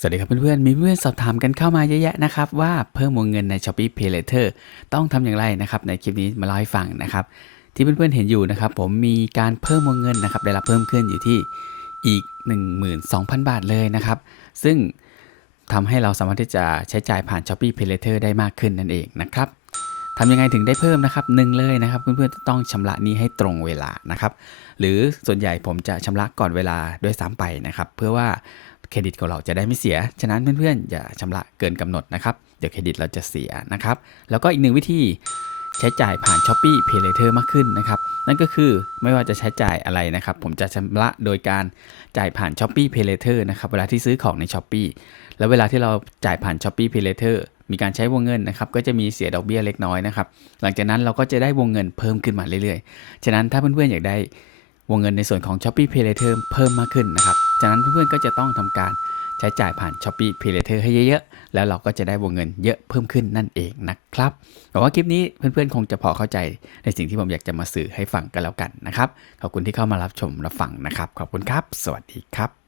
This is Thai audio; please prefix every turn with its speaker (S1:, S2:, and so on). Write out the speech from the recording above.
S1: สวัสดีครับเพื่อนๆ มีเพื่อนสอบถามกันเข้ามาเยอะแยะนะครับว่าเพิ่มวงเงินใน Shopee Pay Later ต้องทำอย่างไรนะครับในคลิปนี้มาเล่าให้ฟังนะครับที่เพื่อนๆเห็นอยู่นะครับผมมีการเพิ่มวงเงินนะครับได้รับเพิ่มขึ้นอยู่ที่อีก 12,000 บาทเลยนะครับซึ่งทำให้เราสามารถที่จะใช้จ่ายผ่าน Shopee Pay Later ได้มากขึ้นนั่นเองนะครับทำยังไงถึงได้เพิ่มนะครับหนึ่งเลยนะครับ เพื่อนๆต้องชำระนี้ให้ตรงเวลานะครับ หรือส่วนใหญ่ผมจะชำระก่อนเวลาด้วยซ้ำไปนะครับ เพื่อว่า เครดิตของเราจะได้ไม่เสีย ฉะนั้นเพื่อนๆอย่าชำระเกินกำหนดนะครับ เดี๋ยวเครดิตเราจะเสียนะครับ แล้วก็อีกหนึ่งวิธีใช้จ่ายผ่าน s h อ p e e Pay Later มากขึ้นนะครับ นั่นก็คือไม่ว่าจะใช้จ่ายอะไรนะครับ ผมจะชำระโดยการจ่ายผ่าน s h อ p e e Pay Later นะครับ เวลาที่ซื้อของใน s h อ p e e แล้วเวลาที่เราจ่ายผ่าน s h อ p e e Pay Later มีการใช้วงเงินนะครับ ก็จะมีเสียดอกเบี้ยเล็กน้อยนะครับ หลังจากนั้นเราก็จะได้วงเงินเพิ่มขึ้นมาเรื่อยๆ ฉะนั้นถ้าเพื่อนๆอยากได้วงเงินในส่วนของ Shopee Pay Later เพิ่มมากขึ้นนะครับ จากนั้นเพื่อนๆก็จะต้องทำการใช้จ่ายผ่าน s h อ p e e Pay Later ให้เยอะๆ แล้วเราก็จะได้วงเงินเยอะเพิ่มขึ้นนั่นเองนะครับหวังว่าคลิปนี้เพื่อนๆ คงจะพอเข้าใจในสิ่งที่ผมอยากจะมาสื่อให้ฟังกันแล้วกันนะครับ ขอบคุณที่เข้ามารับชมรับฟังนะครับ ขอบคุณครับ สวัสดีครับ